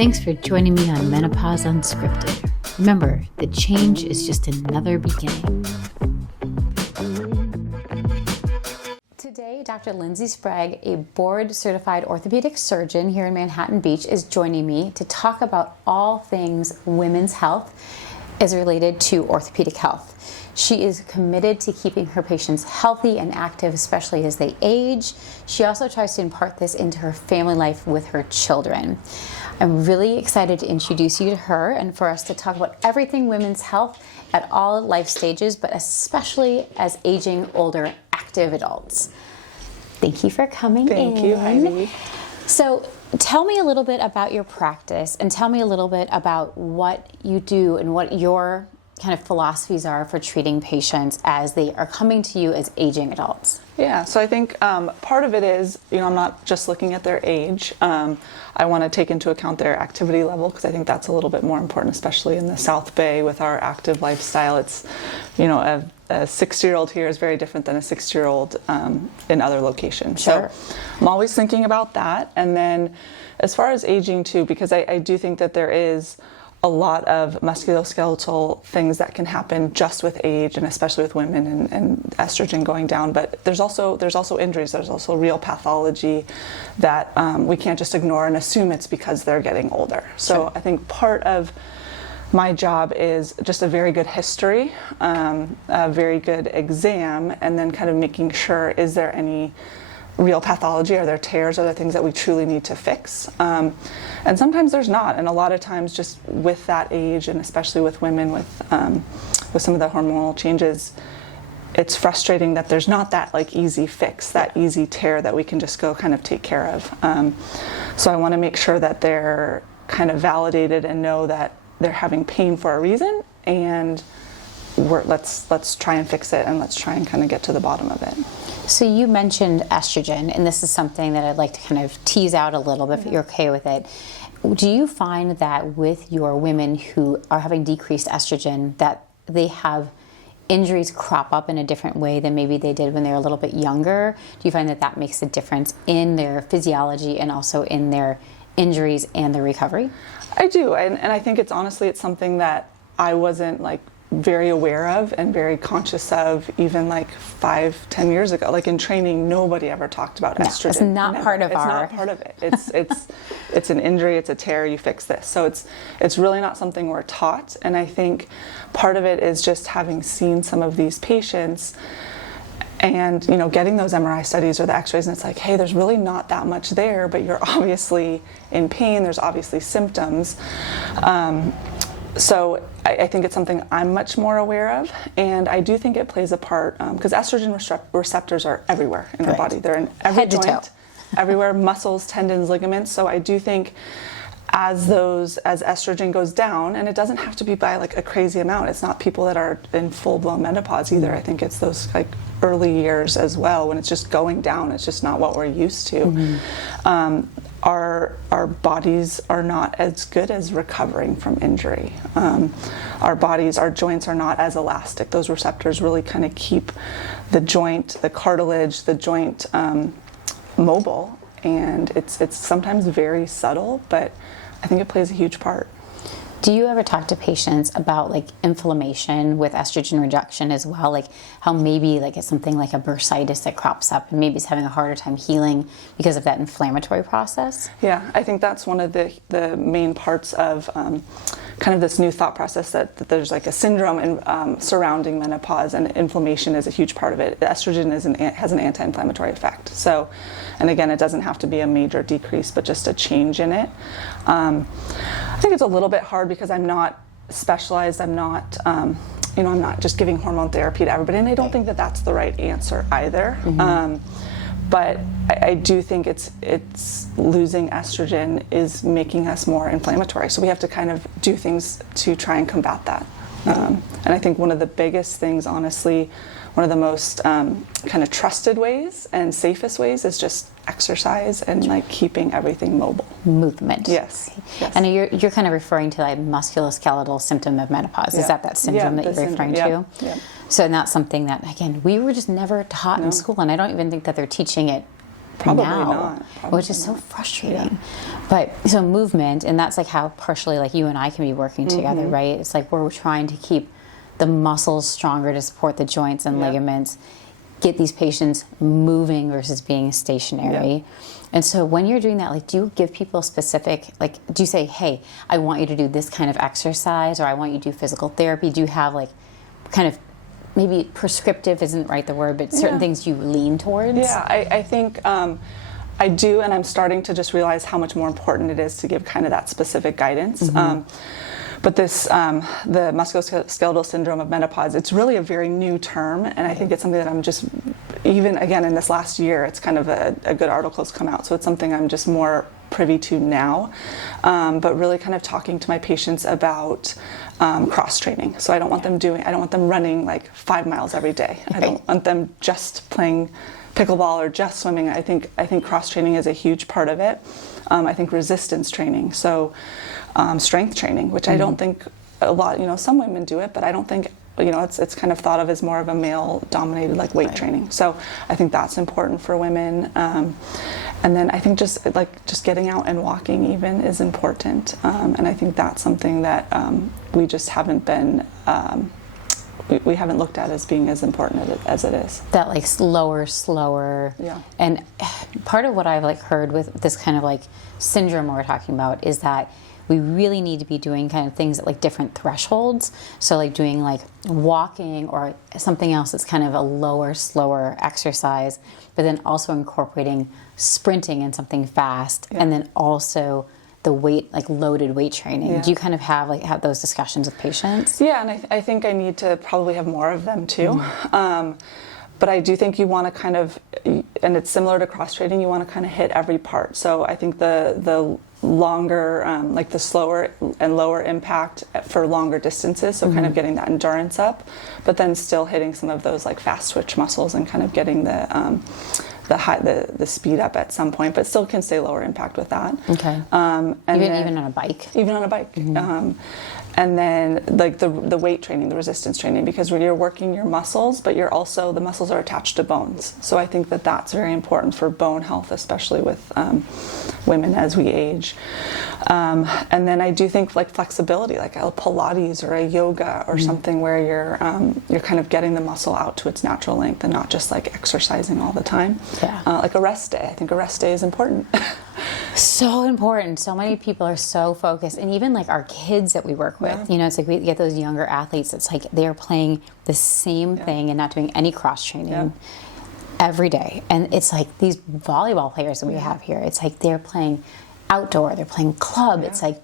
Thanks for joining me on Menopause Unscripted. Remember, the change is just another beginning. Today, Dr. Lindsay Sprag, a board-certified orthopedic surgeon here in Manhattan Beach, is joining me to talk about all things women's health as related to orthopedic health. She is committed to keeping her patients healthy and active, especially as they age. She also tries to impart this into her family life with her children. I'm really excited to introduce you to her and for us to talk about everything women's health at all life stages, but especially as aging, older, active adults. Thank you for coming in. Thank you, Heidi. So tell me a little bit about your practice and tell me a little bit about what you do and what your kind of philosophies are for treating patients as they are coming to you as aging adults. Yeah, so I think part of it is, I'm not just looking at their age. I want to take into account their activity level because I think that's a little bit more important, especially in the South Bay with our active lifestyle. It's, a 60-year-old here is very different than a 60-year-old in other locations. Sure. So I'm always thinking about that. And then as far as aging too, because I do think that there is a lot of musculoskeletal things that can happen just with age, and especially with women and estrogen going down. But there's also injuries. There's also real pathology that we can't just ignore and assume it's because they're getting older. So Sure. I think part of my job is just a very good history, a very good exam, and then kind of making sure, is there any real pathology? Are there tears? Are there things that we truly need to fix? And sometimes there's not. And a lot of times just with that age, and especially with women with some of the hormonal changes, it's frustrating that there's not that easy fix, that easy tear that we can just go kind of take care of. So I want to make sure that they're kind of validated and know that they're having pain for a reason, and let's try and fix it, and let's try and kind of get to the bottom of it. So you mentioned estrogen, and this is something that I'd like to kind of tease out a little bit, if you're okay with it. Do you find that with your women who are having decreased estrogen, that they have injuries crop up in a different way than maybe they did when they were a little bit younger? Do you find that that makes a difference in their physiology and also in their injuries and their recovery? I do, and I think it's something that I wasn't very aware of and very conscious of even 5-10 years ago. In training, nobody ever talked about estrogen. It's not part of It's not part of it. It's an injury, it's a tear, you fix this. So it's really not something we're taught, and I think part of it is just having seen some of these patients and getting those MRI studies or the x-rays, and it's hey, there's really not that much there, but you're obviously in pain, there's obviously symptoms. So I think it's something I'm much more aware of, and I do think it plays a part because estrogen receptors are everywhere in our body. They're in every joint, everywhere, muscles, tendons, ligaments. So I do think as estrogen goes down, and it doesn't have to be by a crazy amount. It's not people that are in full-blown menopause either. I think it's those early years as well when it's just going down. It's just not what we're used to. Mm-hmm. Our bodies are not as good as recovering from injury. Our joints are not as elastic. Those receptors really kind of keep the joint, the cartilage, the joint mobile, and it's sometimes very subtle, but I think it plays a huge part. Do you ever talk to patients about inflammation with estrogen reduction as well? How maybe it's something like a bursitis that crops up and maybe is having a harder time healing because of that inflammatory process? Yeah, I think that's one of the main parts of kind of this new thought process that there's a syndrome surrounding menopause, and inflammation is a huge part of it. Estrogen has an anti-inflammatory effect. So, and again, it doesn't have to be a major decrease, but just a change in it. I think it's a little bit hard because I'm not specialized. I'm not, I'm not just giving hormone therapy to everybody, and I don't think that that's the right answer either. Mm-hmm. But I do think it's losing estrogen is making us more inflammatory. So we have to kind of do things to try and combat that. And I think one of the biggest things, honestly, one of the most kind of trusted ways and safest ways is just exercise and keeping everything mobile. Movement. Yes. And you're kind of referring to musculoskeletal symptom of menopause. Yeah. Is that syndrome that you're referring to? Yeah. So that's something that, again, we were just never taught in school, and I don't even think that they're teaching it Probably now, not. which is so frustrating. But so movement, and that's like how partially like you and I can be working together, right? It's like we're trying to keep the muscles stronger to support the joints and ligaments, get these patients moving versus being stationary. And so when you're doing that, like, do you give people specific, like, do you say, hey, I want you to do this kind of exercise, or I want you to do physical therapy? Do you have like kind of, maybe prescriptive isn't right the word, but certain things you lean towards? Yeah, I think I do, and I'm starting to just realize how much more important it is to give kind of that specific guidance. But this, the musculoskeletal syndrome of menopause, it's really a very new term, and I think it's something that I'm just, even again in this last year, it's kind of a good article's come out, so it's something I'm just more privy to now. But really kind of talking to my patients about cross training. So I don't want them running like 5 miles every day. I don't want them just playing pickleball or just swimming. I think cross training is a huge part of it. I think resistance training, so strength training, which I don't think a lot, some women do it, but I don't think, it's kind of thought of as more of a male dominated like weight training. So I think that's important for women. And then I think just getting out and walking even is important. And I think that's something that we just haven't been, we haven't looked at as being as important as it is. That like slower. Yeah. And part of what I've like heard with this kind of like syndrome we're talking about is that we really need to be doing kind of things at like different thresholds. So like doing like walking or something else that's kind of a lower, slower exercise, but then also incorporating sprinting and something fast, and then also the weight, like loaded weight training. Do you kind of have those discussions with patients? Yeah, and I think I need to probably have more of them too. But I do think you want to kind of, and it's similar to cross training, you want to kind of hit every part. So I think the longer, like the slower and lower impact for longer distances, so kind of getting that endurance up, but then still hitting some of those like fast twitch muscles and kind of getting the speed up at some point, but still can stay lower impact with that. Okay. And even on a bike? Even on a bike. And then like the weight training, the resistance training, because when you're working your muscles, but the muscles are attached to bones. So I think that that's very important for bone health, especially with women as we age. And then I do think like flexibility, like a Pilates or a yoga or something where you're kind of getting the muscle out to its natural length and not just like exercising all the time. Yeah. Like a rest day. I think a rest day is important. So important. So many people are so focused, and even like our kids that we work with, it's like we get those younger athletes, it's like they're playing the same thing and not doing any cross training every day. And it's like these volleyball players that we have here, it's like they're playing outdoor, they're playing club, it's like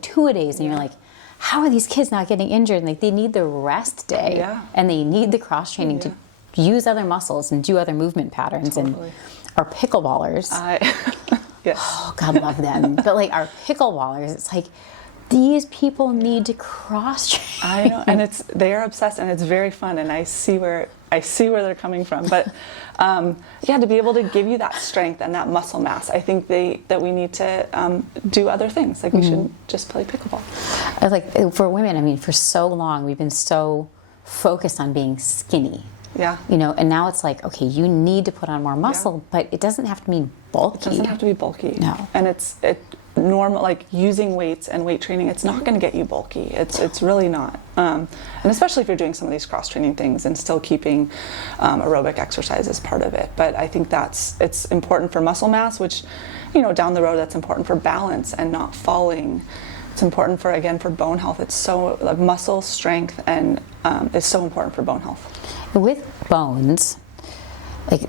two-a-days, and you're like, how are these kids not getting injured? And like they need the rest day, and they need the cross training to use other muscles and do other movement patterns. And our pickleballers, oh God, love them. But like our pickleballers, it's like these people need to cross train. I know, and they are obsessed, and it's very fun, and I see where they're coming from. But to be able to give you that strength and that muscle mass, I think that we need to do other things. Like we shouldn't just play pickleball. Like for women, I mean, for so long we've been so focused on being skinny. Yeah. And now it's like, okay, you need to put on more muscle, but it doesn't have to mean bulky. It doesn't have to be bulky. No. And it's normal, like using weights and weight training, it's not going to get you bulky. It's really not. And especially if you're doing some of these cross training things and still keeping aerobic exercise as part of it. But I think it's important for muscle mass, which, down the road, that's important for balance and not falling. It's important for bone health. It's so like muscle strength and is so important for bone health. With bones, like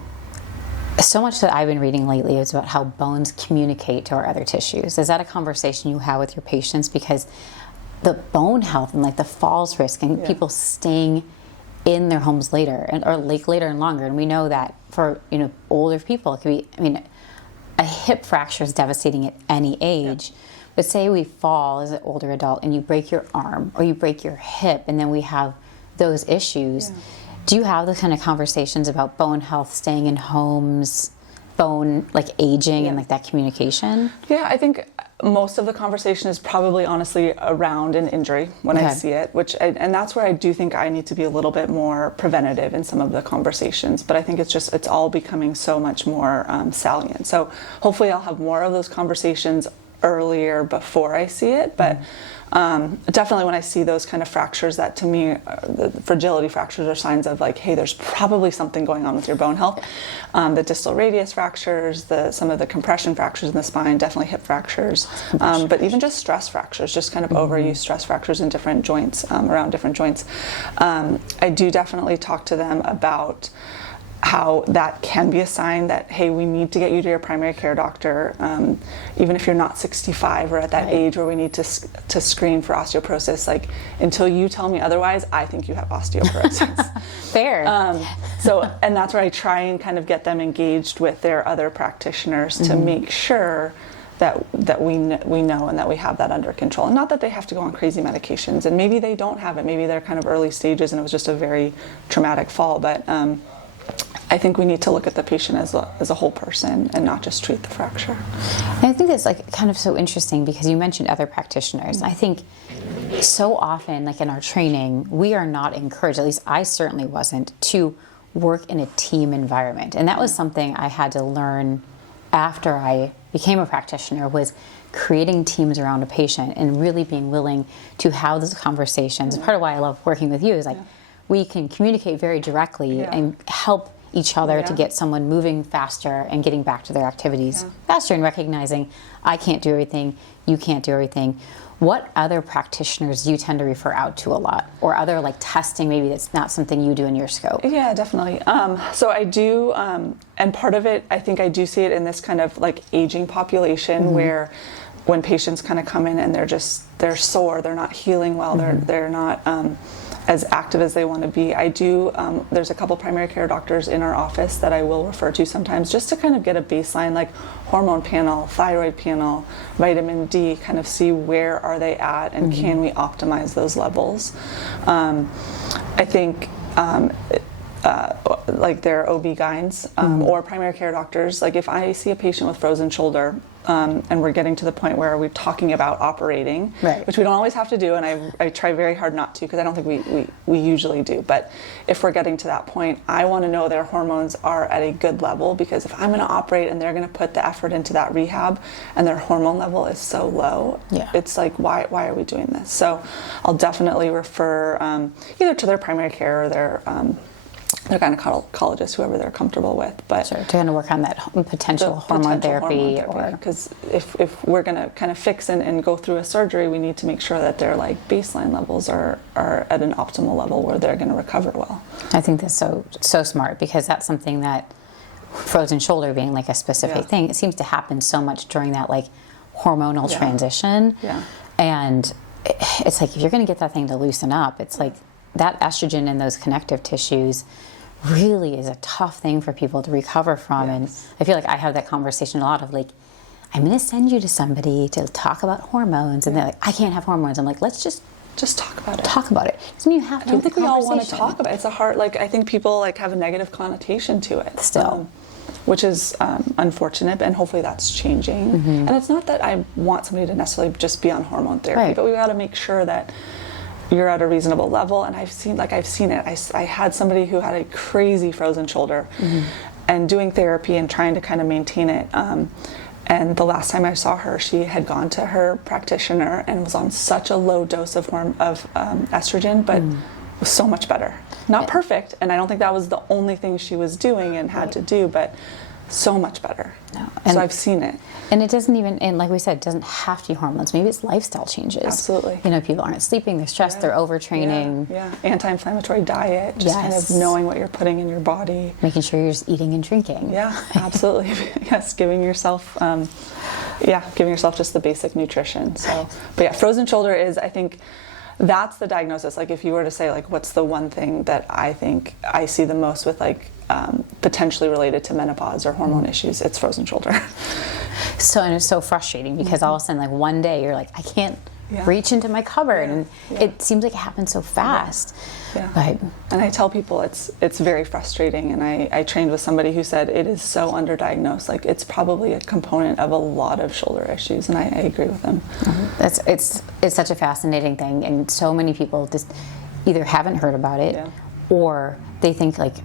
so much that I've been reading lately is about how bones communicate to our other tissues. Is that a conversation you have with your patients? Because the bone health and like the falls risk and people staying in their homes later or later and longer. And we know that for older people, it could be, a hip fracture is devastating at any age. But say we fall as an older adult and you break your arm or you break your hip, and then we have those issues. Do you have those kind of conversations about bone health, staying in homes, bone like aging and like that communication? Yeah, I think most of the conversation is probably honestly around an injury when I see it, and that's where I do think I need to be a little bit more preventative in some of the conversations. But I think it's all becoming so much more salient. So hopefully I'll have more of those conversations earlier before I see it. But definitely when I see those kind of fractures, that to me, the fragility fractures are signs of like, hey, there's probably something going on with your bone health. The distal radius fractures, some of the compression fractures in the spine, definitely hip fractures, but even just stress fractures, just kind of overuse stress fractures in different joints, around different joints. I do definitely talk to them about how that can be a sign that, hey, we need to get you to your primary care doctor, even if you're not 65 or at that age where we need to screen for osteoporosis. Like, until you tell me otherwise, I think you have osteoporosis. Fair. And that's where I try and kind of get them engaged with their other practitioners to make sure that we know and that we have that under control. And not that they have to go on crazy medications, and maybe they don't have it. Maybe they're kind of early stages and it was just a very traumatic fall. But I think we need to look at the patient as a whole person and not just treat the fracture. And I think it's like kind of so interesting because you mentioned other practitioners. I think so often, like in our training, we are not encouraged, at least I certainly wasn't, to work in a team environment. And that was something I had to learn after I became a practitioner, was creating teams around a patient and really being willing to have those conversations. Part of why I love working with you is like, we can communicate very directly and help each other to get someone moving faster and getting back to their activities faster, and recognizing I can't do everything, you can't do everything. What other practitioners do you tend to refer out to a lot, or other like testing maybe that's not something you do in your scope? Yeah, definitely. So I do, and part of it, I think I do see it in this kind of like aging population where when patients kind of come in and they're sore, they're not healing well, they're not as active as they want to be. I do, there's a couple primary care doctors in our office that I will refer to sometimes just to kind of get a baseline, like hormone panel, thyroid panel, vitamin D, kind of see where are they at and can we optimize those levels. I think like their OB-GYNs or primary care doctors, like if I see a patient with frozen shoulder and we're getting to the point where we're talking about operating, which we don't always have to do, and I try very hard not to because I don't think we usually do, but if we're getting to that point, I want to know their hormones are at a good level, because if I'm going to operate and they're going to put the effort into that rehab and their hormone level is so low, it's like, why are we doing this? So I'll definitely refer either to their primary care or their gynecologist, whoever they're comfortable with. But to kind of work on that potential hormone therapy. Because if we're going to kind of fix and go through a surgery, we need to make sure that their like baseline levels are at an optimal level where they're going to recover well. I think that's so smart, because that's something that, frozen shoulder being like a specific thing, it seems to happen so much during that like hormonal transition. And it's like, if you're going to get that thing to loosen up, it's like that estrogen in those connective tissues really is a tough thing for people to recover from. And I feel like I have that conversation a lot of like, I'm going to send you to somebody to talk about hormones, and they're like, I can't have hormones. I'm like, let's just talk about it. Talk about it. Doesn't you have to? I don't think we all want to talk about it. It's a hard, like, I think people like have a negative connotation to it still, which is unfortunate, and hopefully that's changing. And it's not that I want somebody to necessarily just be on hormone therapy, but we got to make sure that you're at a reasonable level. And I've seen it. I had somebody who had a crazy frozen shoulder and doing therapy and trying to kind of maintain it. And the last time I saw her, she had gone to her practitioner and was on such a low dose of estrogen, but was so much better. Not perfect, and I don't think that was the only thing she was doing and had to do, but so much better. So I've seen it. And it doesn't even, and like we said, it doesn't have to be hormones. Maybe it's lifestyle changes. Absolutely. You know, people aren't sleeping, they're stressed, they're overtraining. Anti-inflammatory diet, just kind of knowing what you're putting in your body. Making sure you're just eating and drinking. Yeah, absolutely. Yes, giving yourself just the basic nutrition. So, but yeah, frozen shoulder is, I think, that's the diagnosis. Like, if you were to say, like, what's the one thing that I think I see the most with, like, potentially related to menopause or hormone issues, it's frozen shoulder. So, and it's so frustrating because all of a sudden, like, one day you're like, I can't reach into my cupboard, and it seems like it happens so fast. But, and I tell people it's very frustrating, and I trained with somebody who said it is so underdiagnosed. Like, it's probably a component of a lot of shoulder issues, and I agree with them. It's such a fascinating thing, and so many people just either haven't heard about it, or they think like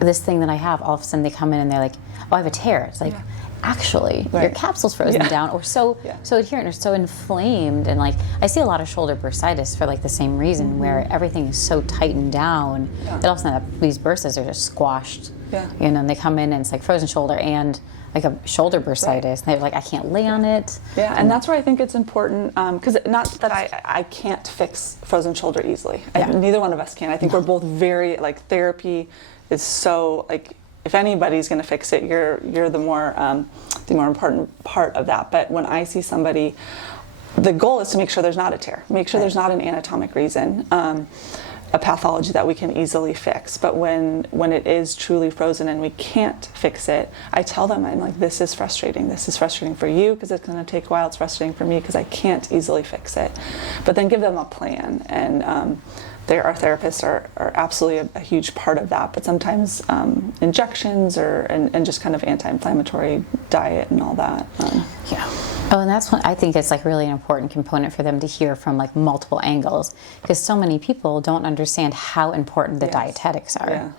this thing that I have, all of a sudden they come in and they're like, oh, I have a tear. It's like, actually, your capsule's frozen down, or so adherent, or so inflamed. And like, I see a lot of shoulder bursitis for like the same reason, where everything is so tightened down that all of a sudden these bursts are just squashed. You know, and they come in and it's like frozen shoulder and like a shoulder bursitis. And they're like, I can't lay on it. And that's where I think it's important, because not that I can't fix frozen shoulder easily. Neither one of us can. I think we're both very, like, therapy is so, like, if anybody's going to fix it, you're the more important part of that. But when I see somebody, the goal is to make sure there's not a tear, make sure there's not an anatomic reason, a pathology that we can easily fix. But when it is truly frozen and we can't fix it, I tell them, I'm like, this is frustrating. This is frustrating for you because it's going to take a while. It's frustrating for me because I can't easily fix it. But then give them a plan, and our therapists are absolutely a huge part of that, but sometimes injections and just kind of anti-inflammatory diet and all that. Oh, and that's what I think is like really an important component for them to hear from like multiple angles, because so many people don't understand how important the dietetics are.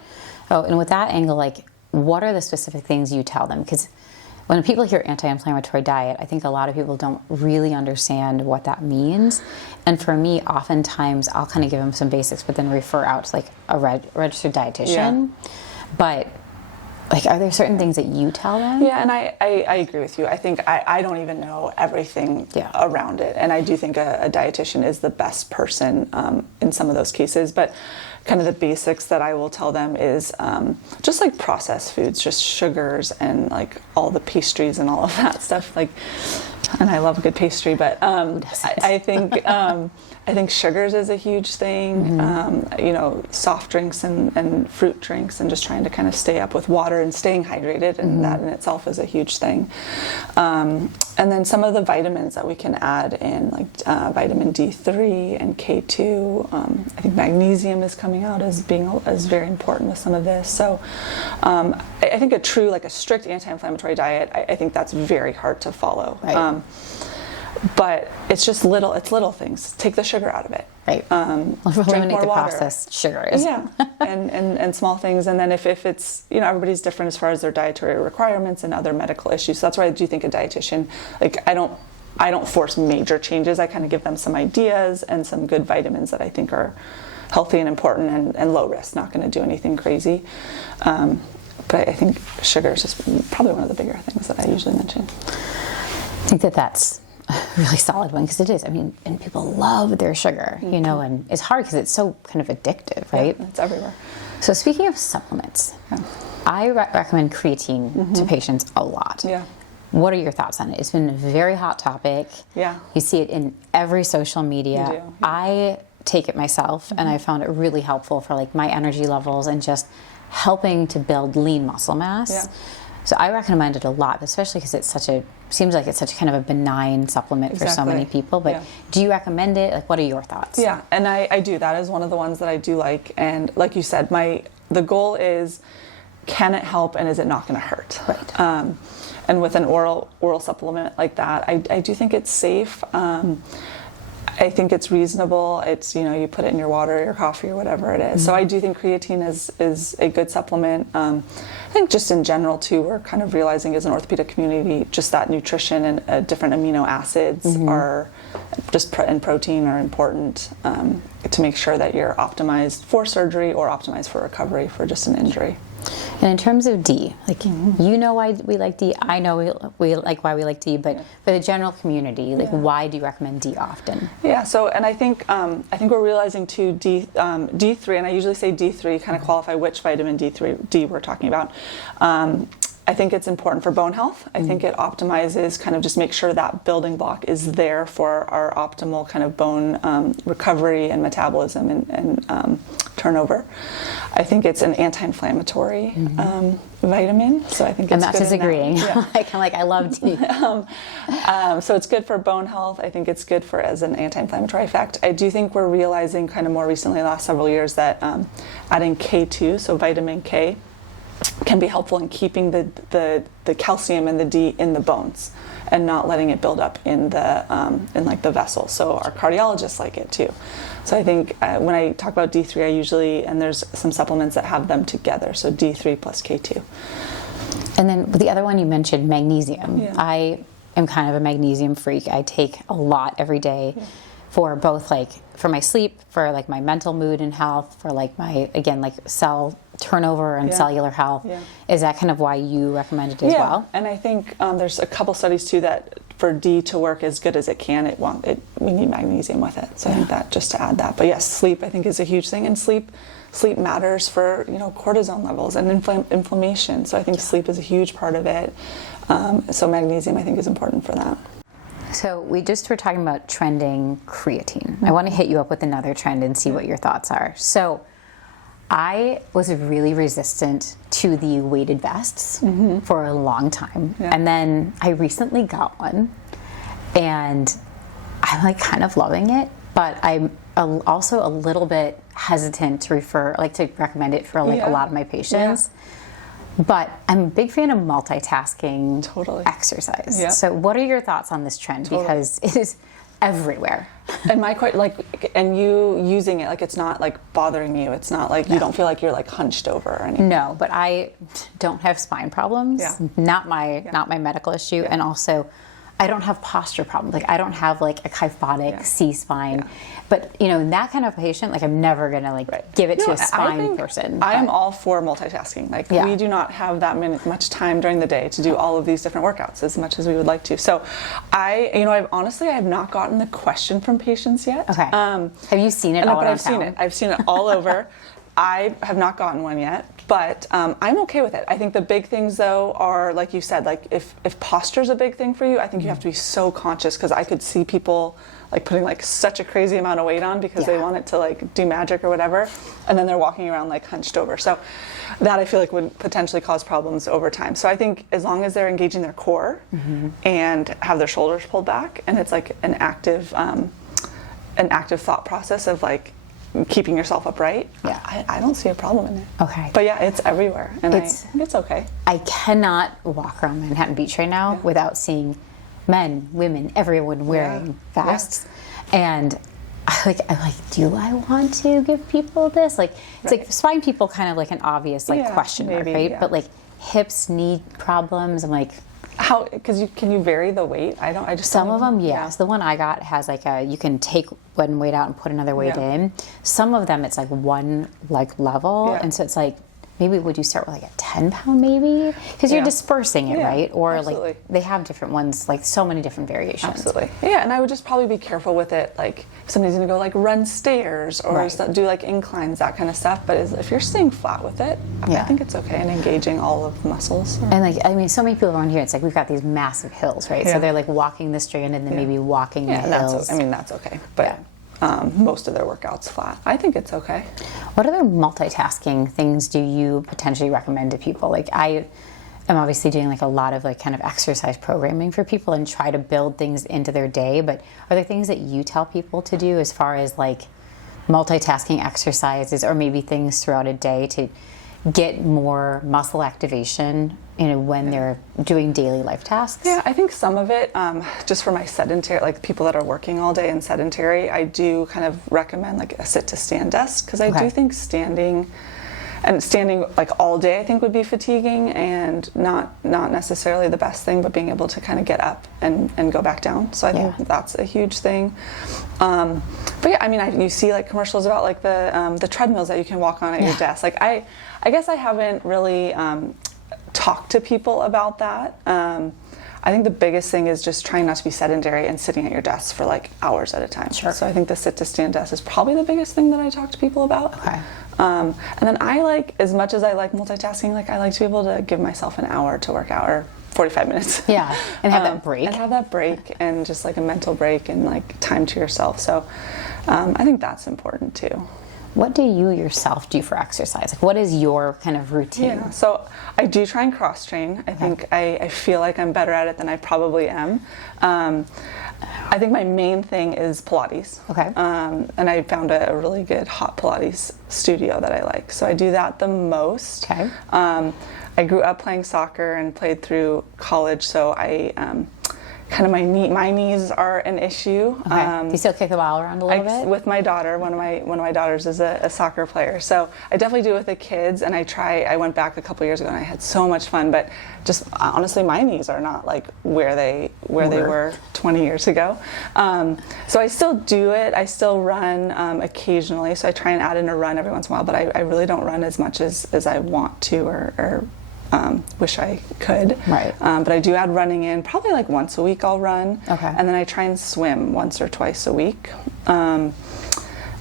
Oh, and with that angle, like, what are the specific things you tell them? Because when people hear anti-inflammatory diet, I think a lot of people don't really understand what that means. And for me, oftentimes I'll kind of give them some basics, but then refer out to like a registered dietitian. But like, are there certain things that you tell them? Yeah, and I agree with you. I think I don't even know everything around it. And I do think a dietitian is the best person in some of those cases. But kind of the basics that I will tell them is just like processed foods, just sugars and like all the pastries and all of that stuff. Like, and I love a good pastry, but I think sugars is a huge thing. You know, soft drinks and fruit drinks, and just trying to kind of stay up with water and staying hydrated, and that in itself is a huge thing. And then some of the vitamins that we can add in, like vitamin D3 and K2. I think magnesium is coming out as very important with some of this. So I think a true, like a strict anti-inflammatory diet, I think that's very hard to follow. But it's just little things. Take the sugar out of it. Eliminate the processed sugars. And small things. And then if it's, you know, everybody's different as far as their dietary requirements and other medical issues. So that's why I do think a dietitian, like, I don't force major changes. I kind of give them some ideas and some good vitamins that I think are healthy and important and low risk, not going to do anything crazy. But I think sugar is just probably one of the bigger things that I usually mention. I think that's a really solid one, because it is. I mean, and people love their sugar, you know, and it's hard because it's so kind of addictive, right? It's everywhere. So speaking of supplements, I recommend creatine to patients a lot. What are your thoughts on it? It's been a very hot topic. You see it in every social media. I take it myself, and I found it really helpful for like my energy levels and just helping to build lean muscle mass. So I recommend it a lot, especially because seems like it's such kind of a benign supplement for so many people. But do you recommend it? Like, what are your thoughts? Yeah, and I do. That is one of the ones that I do like. And like you said, the goal is, can it help, and is it not going to hurt? And with an oral supplement like that, I do think it's safe. I think it's reasonable. It's, you know, you put it in your water, or your coffee, or whatever it is. So I do think creatine is a good supplement. I think just in general too, we're kind of realizing as an orthopedic community, just that nutrition and different amino acids are just and protein are important to make sure that you're optimized for surgery or optimized for recovery for just an injury. And in terms of D, like, you know why we like D, I know we like why we like D, but for the general community, like, why do you recommend D often? So, and I think we're realizing too, D3, and I usually say D3, kind of qualify which vitamin D we're talking about. I think it's important for bone health. I think it optimizes, kind of just make sure that building block is there for our optimal kind of bone recovery and metabolism and turnover. I think it's an anti-inflammatory vitamin, so I think I'm it's not good disagreeing. Yeah. I love tea. So it's good for bone health. I think it's good for as an anti-inflammatory effect. I do think we're realizing kind of more recently, the last several years, that adding K2, so vitamin K, can be helpful in keeping the calcium and the D in the bones and not letting it build up in the vessels. So our cardiologists like it too. So I think when I talk about D3, I usually, and there's some supplements that have them together, so D3 plus K2. And then the other one you mentioned, magnesium. Yeah. I am kind of a magnesium freak. I take a lot every day for both for my sleep, for my mental mood and health, for my, again, cell turnover and cellular health. Yeah. Is that kind of why you recommend it as well? And I think there's a couple studies too that for D to work as good as it can, we need magnesium with it. So I think that, just to add that. But yes, sleep I think is a huge thing, and sleep matters for cortisone levels and inflammation. So I think sleep is a huge part of it. So magnesium I think is important for that. So we just were talking about trending creatine. I want to hit you up with another trend and see what your thoughts are. So I was really resistant to the weighted vests for a long time. Yeah. And then I recently got one and I'm kind of loving it, but I'm also a little bit hesitant to recommend it for a lot of my patients. Yeah. But I'm a big fan of multitasking exercise. Yep. So what are your thoughts on this trend? Totally. Because it is everywhere. And and you using it, it's not bothering you. It's not you don't feel like you're hunched over or anything. No, but I don't have spine problems. Yeah. Not my medical issue. Yeah. And also I don't have posture problems. I don't have a kyphotic C-spine. Yeah. But in that kind of patient, I'm never gonna give it to a spine person. I am all for multitasking. We do not have that much time during the day to do all of these different workouts as much as we would like to. So I have not gotten the question from patients yet. Okay. Have you seen it all but around I've seen it. I've seen it all over. I have not gotten one yet, but I'm okay with it. I think the big things though are, like you said, if posture is a big thing for you, I think you have to be so conscious, because I could see people putting such a crazy amount of weight on because they want it to do magic or whatever, and then they're walking around hunched over. So that I feel would potentially cause problems over time. So I think as long as they're engaging their core and have their shoulders pulled back, and it's an active thought process of keeping yourself upright, I don't see a problem in it. Okay. But yeah, it's everywhere, and I think it's okay. I cannot walk around Manhattan Beach right now without seeing men, women, everyone wearing vests. And I'm do I want to give people this? It's spine people kind of an obvious question mark, right? Yeah. But hips, knee problems, I'm how, because can you vary the weight? Some of them, yes. The one I got has you can take one weight out and put another weight in. Some of them it's one level, and so it's maybe would you start with a 10-pound maybe? Because you're dispersing it, right? Or absolutely. They have different ones, so many different variations. Absolutely. Yeah, and I would just probably be careful with it. If somebody's gonna go run stairs or do inclines, that kind of stuff. But if you're staying flat with it, I think it's okay, and engaging all of the muscles. And so many people around here, it's we've got these massive hills, right? Yeah. So they're walking the strand and then maybe walking the hills. That's okay. But most of their workouts flat. I think it's okay. What other multitasking things do you potentially recommend to people? I am obviously doing a lot of kind of exercise programming for people and try to build things into their day, but are there things that you tell people to do as far as multitasking exercises, or maybe things throughout a day to get more muscle activation when they're doing daily life tasks? Yeah, I think some of it, just for my sedentary, people that are working all day and sedentary, I do kind of recommend a sit to stand desk, because I do think standing all day I think would be fatiguing and not necessarily the best thing, but being able to kind of get up and go back down. So I think that's a huge thing. But yeah, you see commercials about the treadmills that you can walk on at your desk. I guess I haven't really talked to people about that. I think the biggest thing is just trying not to be sedentary and sitting at your desk for hours at a time. Sure. So I think the sit to stand desk is probably the biggest thing that I talk to people about. Okay. And then as much as I like multitasking, I like to be able to give myself an hour to work out, or 45 minutes. Yeah, and have that break. And have that break, and just a mental break and time to yourself. So I think that's important too. What do you yourself do for exercise? Like, what is your kind of routine? Yeah, so I do try and cross train. I think I feel like I'm better at it than I probably am. I think my main thing is Pilates. Okay. And I found a really good hot Pilates studio that I like. So I do that the most. Okay. I grew up playing soccer and played through college, so I kind of my knees are an issue. Okay. Do you still kick the ball around a little bit? With my daughter, one of my daughters is a soccer player, so I definitely do it with the kids. And I went back a couple years ago and I had so much fun. But just honestly, my knees are not like where they were 20 years ago. So I still do it. I still run occasionally. So I try and add in a run every once in a while. But I really don't run as much as I want to or wish I could. Right. But I do add running in, probably like once a week I'll run. Okay. And then I try and swim once or twice a week. And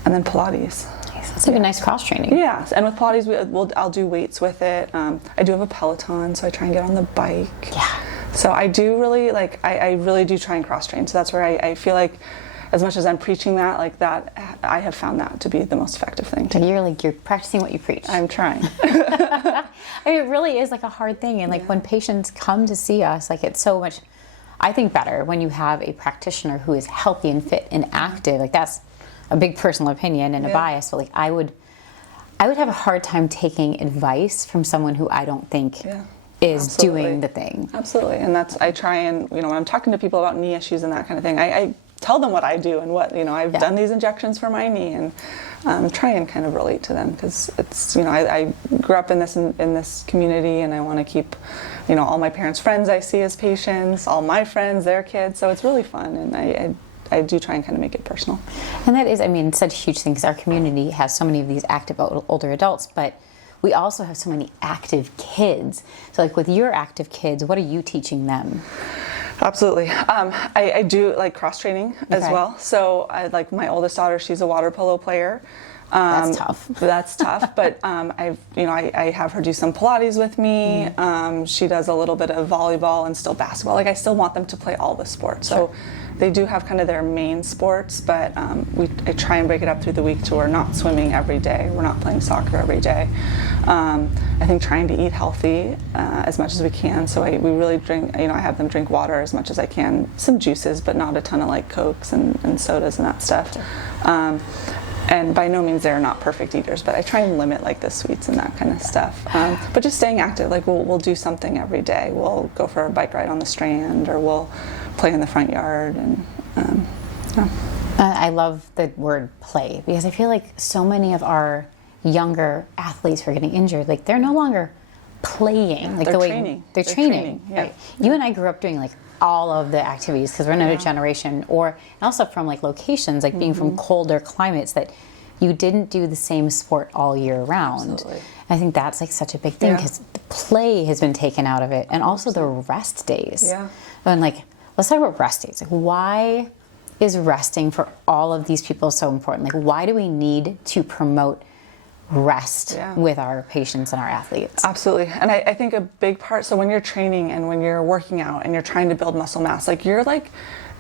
then Pilates. That's like a nice cross training. Yeah, and with Pilates, I'll do weights with it. I do have a Peloton, so I try and get on the bike. Yeah. So I do really, I really do try and cross train. So that's where I feel like, as much as I'm preaching that, I have found that to be the most effective thing. So you're practicing what you preach. I'm trying. I mean, it really is like a hard thing. And like when patients come to see us, like it's so much, I think, better when you have a practitioner who is healthy and fit and active. Like that's a big personal opinion and a bias, but like I would have a hard time taking advice from someone who I don't think is doing the thing. Absolutely. And I try and, when I'm talking to people about knee issues and that kind of thing, I tell them what I do and what, I've done these injections for my knee, and try and kind of relate to them, because it's, I grew up in this community, and I want to keep, all my parents' friends I see as patients, all my friends, their kids, so it's really fun, and I do try and kind of make it personal. And that is, I mean, such a huge thing, because our community has so many of these active older adults, but we also have so many active kids. So like with your active kids, what are you teaching them? Absolutely. I do like cross training as well. So I like my oldest daughter, she's a water polo player. That's tough. That's tough, but I have her do some Pilates with me. She does a little bit of volleyball and still basketball. Like I still want them to play all the sports. So they do have kind of their main sports, but I try and break it up through the week to we're not swimming every day. We're not playing soccer every day. I think trying to eat healthy as much as we can. So we really drink, I have them drink water as much as I can. Some juices, but not a ton of like Cokes and sodas and that stuff. And by no means they're not perfect eaters, but I try and limit like the sweets and that kind of stuff. But just staying active, like we'll do something every day. We'll go for a bike ride on the Strand, or we'll play in the front yard. And I love the word play, because I feel like so many of our younger athletes who are getting injured, like they're no longer playing. Like they're training. Yeah. Right? You and I grew up doing like all of the activities, because we're another generation, and also from like locations, like being from colder climates, that you didn't do the same sport all year round. Absolutely. I think that's like such a big thing, because the play has been taken out of it, and also the rest days. Yeah. And like, let's talk about rest days. Like, why is resting for all of these people so important? Like, why do we need to promote rest with our patients and our athletes? Absolutely. And I think a big part, so when you're training and when you're working out and you're trying to build muscle mass, like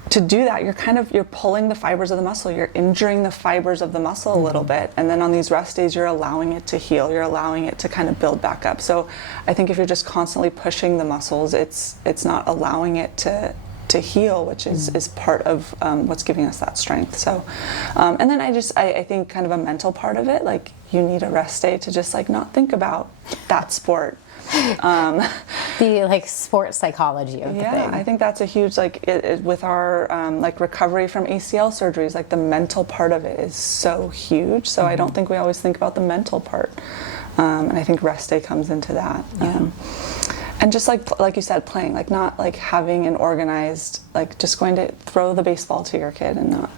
to do that, you're pulling the fibers of the muscle, you're injuring the fibers of the muscle a little bit. And then on these rest days, you're allowing it to heal, you're allowing it to kind of build back up. So I think if you're just constantly pushing the muscles, it's not allowing it to heal, which is part of what's giving us that strength. So, and then I think kind of a mental part of it, like you need a rest day to just like not think about that sport. The like sports psychology of the thing. I think that's a huge, like with our like recovery from ACL surgeries, like the mental part of it is so huge. So I don't think we always think about the mental part. And I think rest day comes into that. And just like you said, playing, like not like having an organized, like just going to throw the baseball to your kid and not,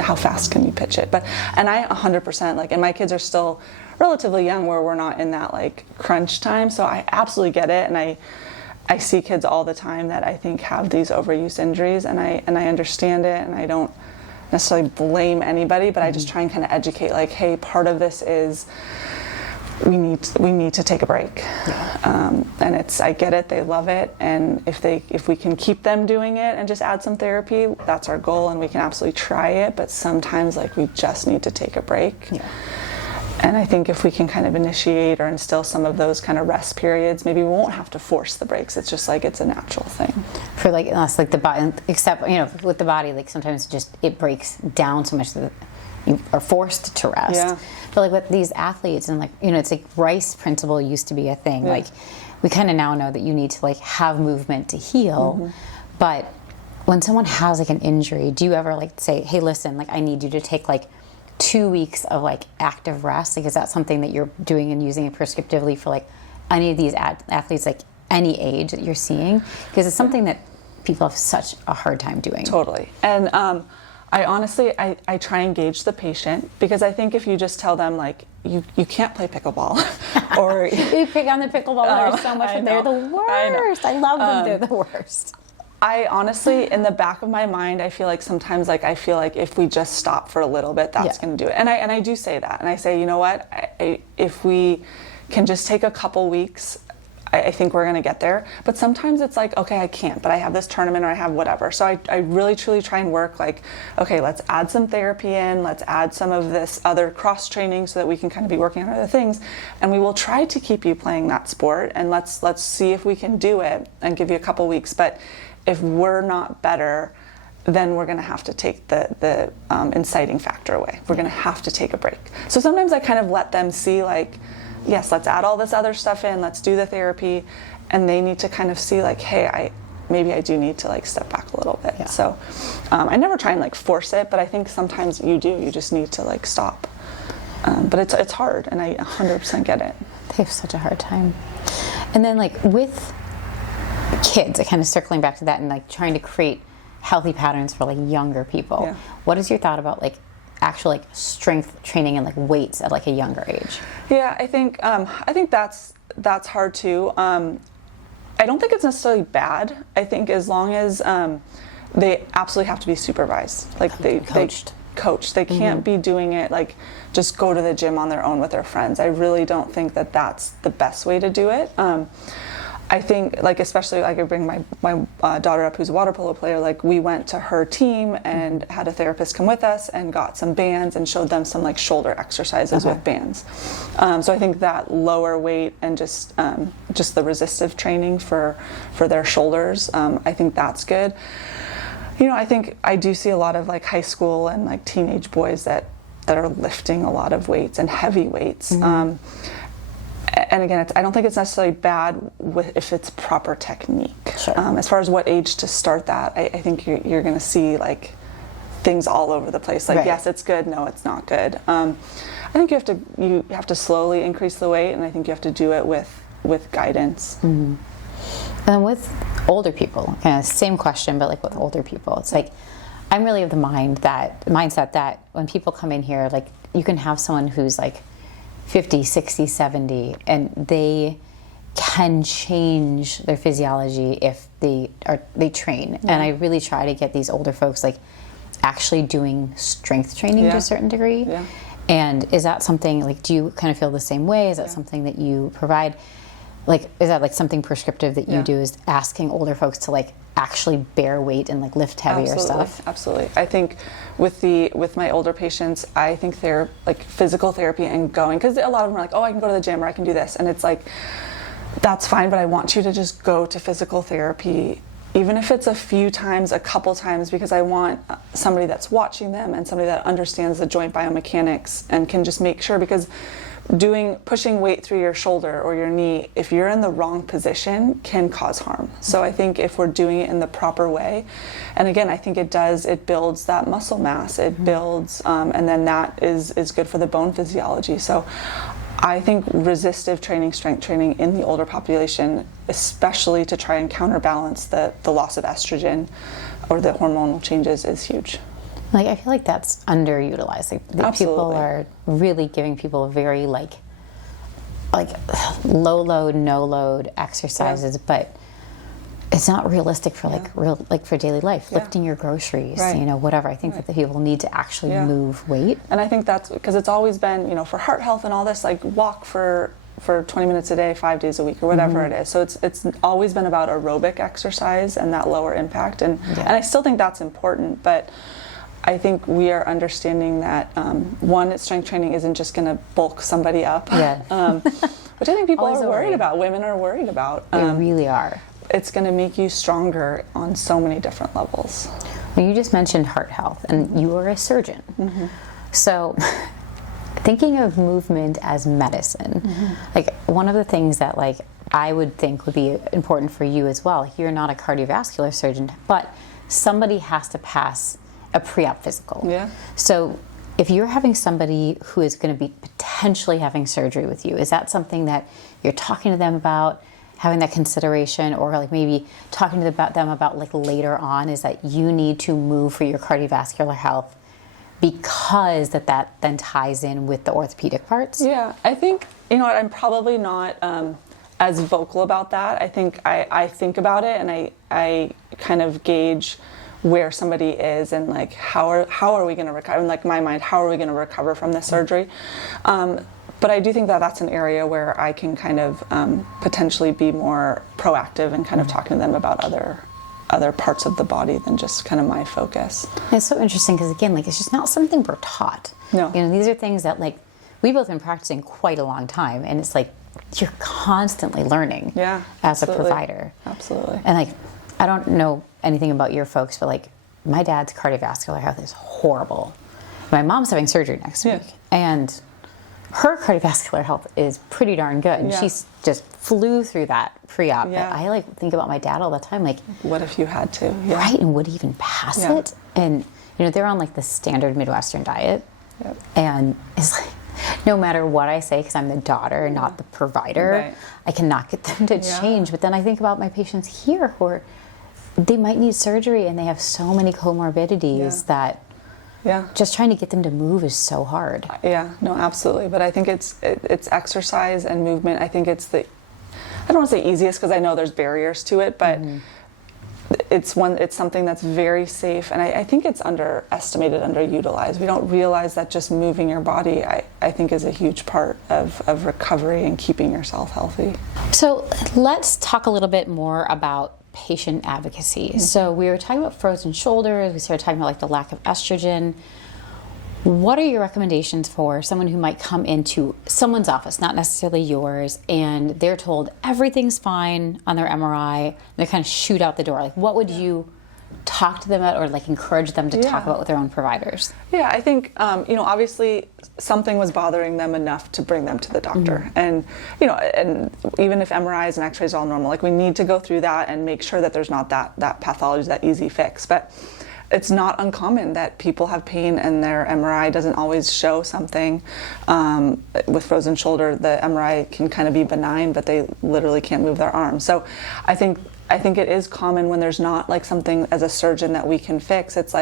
how fast can you pitch it? And I 100%, like, and my kids are still relatively young where we're not in that like crunch time. So I absolutely get it. And I see kids all the time that I think have these overuse injuries, and I understand it, and I don't necessarily blame anybody, but I just try and kind of educate, like, hey, part of this is we need to take a break. Yeah. And I get it, they love it, and if we can keep them doing it and just add some therapy, that's our goal, and we can absolutely try it, but sometimes like we just need to take a break. Yeah. And I think if we can kind of initiate or instill some of those kind of rest periods, maybe we won't have to force the breaks. It's just like it's a natural thing. For like us, like the body, except with the body, like sometimes it breaks down so much that you are forced to rest. Yeah. But like with these athletes and like it's like Rice principle used to be a thing. Yeah. Like we kind of now know that you need to like have movement to heal. Mm-hmm. But when someone has like an injury, do you ever like say, hey, listen, like I need you to take like 2 weeks of like active rest? Like is that something that you're doing and using it prescriptively for like any of these athletes, like any age that you're seeing? Because it's something that people have such a hard time doing. Totally. And I honestly try and engage the patient, because I think if you just tell them like you can't play pickleball or you pick on the pickleball players so much, but they're the worst. I love them. They're the worst. I honestly, in the back of my mind, I feel like sometimes I feel like if we just stop for a little bit, that's going to do it. And I do say that. And I say, you know what, if we can just take a couple weeks, I think we're going to get there. But sometimes it's like, okay, I can't, but I have this tournament or I have whatever. So I really truly try and work like, okay, let's add some therapy in, let's add some of this other cross training so that we can kind of be working on other things. And we will try to keep you playing that sport, and let's see if we can do it and give you a couple weeks. But if we're not better, then we're going to have to take the inciting factor away. We're going to have to take a break. So sometimes I kind of let them see like, yes, let's add all this other stuff in, let's do the therapy, and they need to kind of see like, hey, maybe I do need to like step back a little bit. Yeah. So I never try and like force it, but I think sometimes you just need to like stop. But it's hard, and I 100% get it. They have such a hard time. And then like with kids, kind of circling back to that and like trying to create healthy patterns for like younger people. Yeah. What is your thought about like actual like strength training and like weights at like a younger age? Yeah, I think that's hard too. I don't think it's necessarily bad. I think as long as they absolutely have to be supervised, like they coached. They can't be doing it like just go to the gym on their own with their friends. I really don't think that that's the best way to do it. I think, like, especially, like, I bring my daughter up who's a water polo player, like, we went to her team and had a therapist come with us and got some bands and showed them some, like, shoulder exercises with bands. So I think that lower weight and just the resistive training for their shoulders, I think that's good. I think I do see a lot of, like, high school and, like, teenage boys that are lifting a lot of weights and heavy weights. And again, I don't think it's necessarily bad if it's proper technique. Sure. As far as what age to start that, I think you're going to see like things all over the place. Like, yes, it's good. No, it's not good. I think you have to slowly increase the weight, and I think you have to do it with guidance. Mm-hmm. And with older people, kind of same question, but like with older people, it's like I'm really of the mindset that when people come in here, like you can have someone who's like 50, 60, 70, and they can change their physiology if they train. Yeah. And I really try to get these older folks like actually doing strength training to a certain degree. Yeah. And is that something like, do you kind of feel the same way? Is that something that you provide? Like, is that like something prescriptive that you do, is asking older folks to like actually bear weight and like lift heavier stuff? Absolutely. I think with my older patients, I think they're like physical therapy and going, because a lot of them are like, oh, I can go to the gym or I can do this, and it's like, that's fine, but I want you to just go to physical therapy, even if it's a few times, a couple times, because I want somebody that's watching them and somebody that understands the joint biomechanics and can just make sure, because pushing weight through your shoulder or your knee, if you're in the wrong position, can cause harm. So I think if we're doing it in the proper way, and again, I think it builds that muscle mass, it builds, and then that is good for the bone physiology. So I think resistive training, strength training in the older population, especially to try and counterbalance the loss of estrogen or the hormonal changes, is huge. Like, I feel like that's underutilized. Like, people are really giving people very like low load, no load exercises, but it's not realistic for for daily life, Yeah. lifting your groceries, Right. Whatever. I think that the people need to actually move weight. And I think that's because it's always been, for heart health and all this, like walk for 20 minutes a day, 5 days a week, or whatever it is. So it's always been about aerobic exercise and that lower impact. And I still think that's important, but I think we are understanding that one, strength training isn't just going to bulk somebody up, which I think people are worried about. Women are worried about. They really are. It's going to make you stronger on so many different levels. Well, you just mentioned heart health, and you are a surgeon. So thinking of movement as medicine, like one of the things that I would think would be important for you as well, you're not a cardiovascular surgeon, but somebody has to pass a pre-op physical. Yeah. So if you're having somebody who is going to be potentially having surgery with you, is that something that you're talking to them about, having that consideration, or maybe talking to them about later on, is that you need to move for your cardiovascular health because that then ties in with the orthopedic parts? Yeah, I think, I'm probably not as vocal about that. I think I think about it, and I kind of gauge where somebody is and how are we going to recover, in my mind, how are we going to recover from this surgery. But I do think that that's an area where I can kind of potentially be more proactive and kind of talking to them about other parts of the body than just kind of my focus. It's so interesting because, again, it's just not something we're taught. No. These are things that we've both been practicing quite a long time, and it's you're constantly learning as a provider. Absolutely. And I don't know anything about your folks, but my dad's cardiovascular health is horrible. My mom's having surgery next week, and her cardiovascular health is pretty darn good. And she's just flew through that pre-op. Yeah. But I think about my dad all the time, what if you had to? Yeah. Right, and would he even pass it? And they're on the standard Midwestern diet. Yep. And it's no matter what I say, because I'm the daughter and not the provider, I cannot get them to change. But then I think about my patients here who they might need surgery and they have so many comorbidities that just trying to get them to move is so hard. Yeah, no, absolutely. But I think it's exercise and movement. I think it's I don't want to say easiest because I know there's barriers to it, but it's something that's very safe, and I think it's underestimated, underutilized. We don't realize that just moving your body, I think, is a huge part of recovery and keeping yourself healthy. So let's talk a little bit more about patient advocacy. So we were talking about frozen shoulders, we started talking about the lack of estrogen. What are your recommendations for someone who might come into someone's office, not necessarily yours, and they're told everything's fine on their MRI, and they kind of shoot out the door? What would you talk to them about, or encourage them to talk about with their own providers? Yeah, I think obviously something was bothering them enough to bring them to the doctor, and and even if MRIs and X-rays are all normal, we need to go through that and make sure that there's not that pathology, that easy fix. But it's not uncommon that people have pain and their MRI doesn't always show something. With frozen shoulder, the MRI can kind of be benign, but they literally can't move their arm. So I think it is common when there's not something as a surgeon that we can fix. It's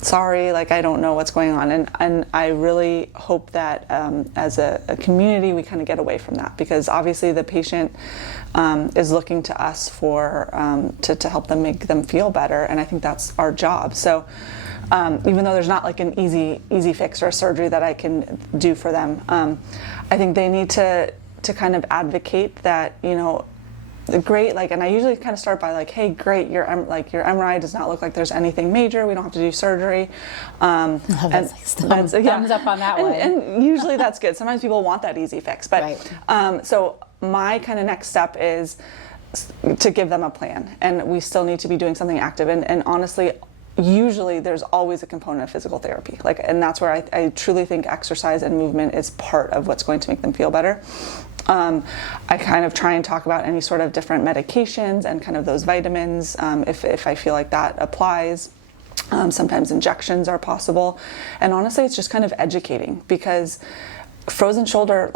sorry, I don't know what's going on. And I really hope that as a community we kind of get away from that, because obviously the patient is looking to us for to help them, make them feel better, and I think that's our job. So even though there's not an easy fix or a surgery that I can do for them, I think they need to kind of advocate that, great, and I usually kind of start by hey, great, your MRI does not look like there's anything major, we don't have to do surgery. Thumbs up on that one. And usually that's good. Sometimes people want that easy fix, but so my kind of next step is to give them a plan, and we still need to be doing something active, and honestly, usually there's always a component of physical therapy, and that's where I truly think exercise and movement is part of what's going to make them feel better. I kind of try and talk about any sort of different medications and kind of those vitamins, if I feel like that applies. Sometimes injections are possible, and honestly it's just kind of educating, because frozen shoulder,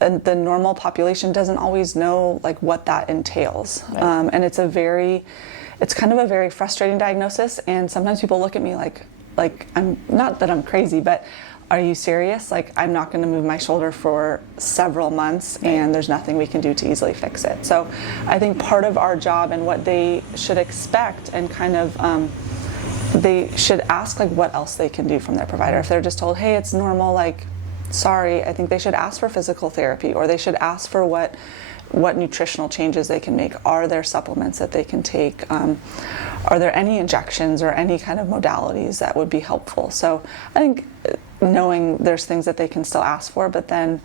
the normal population doesn't always know what that entails. And it's kind of a very frustrating diagnosis, and sometimes people look at me like I'm, not that I'm crazy, but are you serious? Like, I'm not going to move my shoulder for several months, and there's nothing we can do to easily fix it. So I think part of our job and what they should expect, and kind of they should ask like what else they can do from their provider. If they're just told, hey, it's normal, like, sorry, I think they should ask for physical therapy, or they should ask for what nutritional changes they can make. Are there supplements that they can take? Are there any injections or any kind of modalities that would be helpful? So I think knowing there's things that they can still ask for, but then,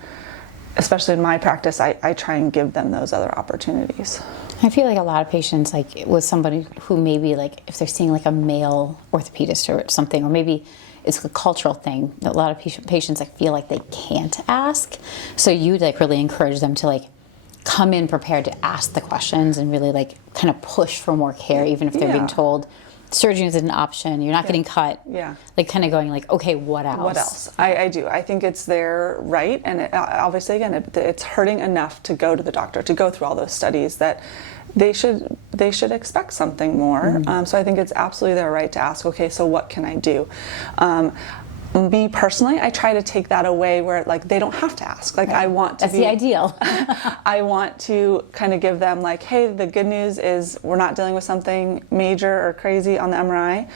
especially in my practice, I try and give them those other opportunities. I feel like a lot of patients, like with somebody who maybe, like if they're seeing like a male orthopedist or something, or maybe it's a cultural thing, a lot of patients like feel like they can't ask. So you'd like really encourage them to like come in prepared to ask the questions and really like kind of push for more care, even if they're being told surgery is an option, you're not getting cut. Like kind of going like, okay, what else? What else? I do. I think it's their right, and obviously again, it's hurting enough to go to the doctor, to go through all those studies, that they should expect something more. So I think it's absolutely their right to ask, okay, so what can I do? Me personally, I try to take that away where like they don't have to ask. Like I want to That's the ideal. I want to kind of give them like, hey, the good news is we're not dealing with something major or crazy on the MRI.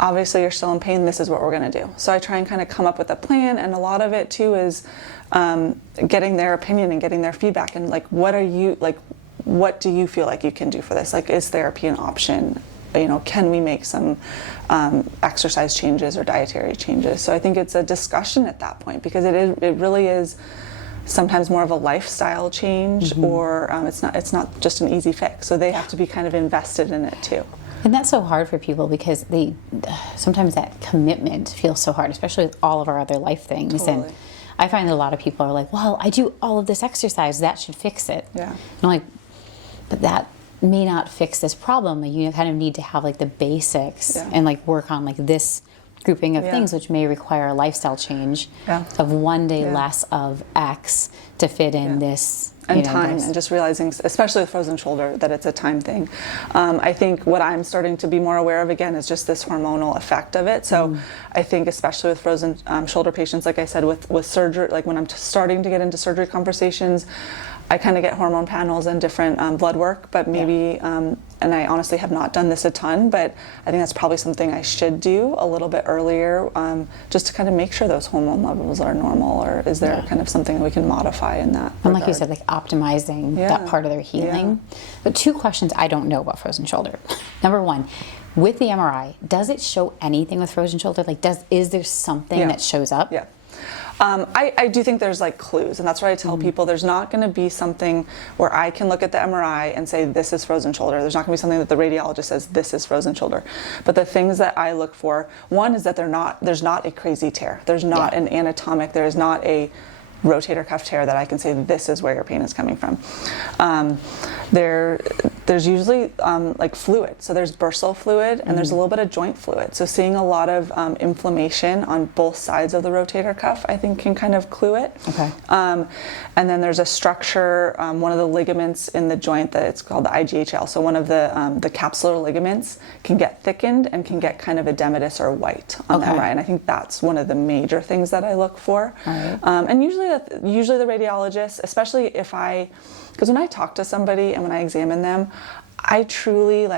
Obviously you're still in pain, this is what we're gonna do. So I try and kind of come up with a plan, and a lot of it too is getting their opinion and getting their feedback, and like what do you feel like you can do for this? Like, is therapy an option? You know, can we make some exercise changes or dietary changes? So I think it's a discussion at that point, because it really is sometimes more of a lifestyle change, or it's not just an easy fix. So they have to be kind of invested in it too. And that's so hard for people, because sometimes that commitment feels so hard, especially with all of our other life things. Totally. And I find that a lot of people are like, well, I do all of this exercise, that should fix it. Yeah. And I'm like, but that may not fix this problem. You kind of need to have like the basics and like work on like this grouping of things, which may require a lifestyle change of one day less of X to fit in this. And time, and just realizing, especially with frozen shoulder, that it's a time thing. I think what I'm starting to be more aware of again is just this hormonal effect of it. So I think especially with frozen shoulder patients, like I said, with surgery, like when I'm starting to get into surgery conversations, I kind of get hormone panels and different blood work, but maybe, and I honestly have not done this a ton, but I think that's probably something I should do a little bit earlier, just to kind of make sure those hormone levels are normal, or is there kind of something that we can modify in that And like you said, like optimizing that part of their healing. But 2 questions I don't know about frozen shoulder. Number 1, with the MRI, does it show anything with frozen shoulder? Like, is there something that shows up? I do think there's like clues, and that's why I tell people there's not going to be something where I can look at the MRI and say this is frozen shoulder. There's not going to be something that the radiologist says this is frozen shoulder. But the things that I look for, one is that there's not a crazy tear. There's not an anatomic, there is not a rotator cuff tear that I can say this is where your pain is coming from. There's usually like fluid. So there's bursal fluid and there's a little bit of joint fluid. So seeing a lot of inflammation on both sides of the rotator cuff, I think can kind of clue it. Okay. And then there's a structure, one of the ligaments in the joint that it's called the IGHL. So one of the capsular ligaments can get thickened and can get kind of edematous or white on the MRI. And I think that's one of the major things that I look for. Right. And usually the radiologist, especially because when I talk to somebody and when I examine them, I truly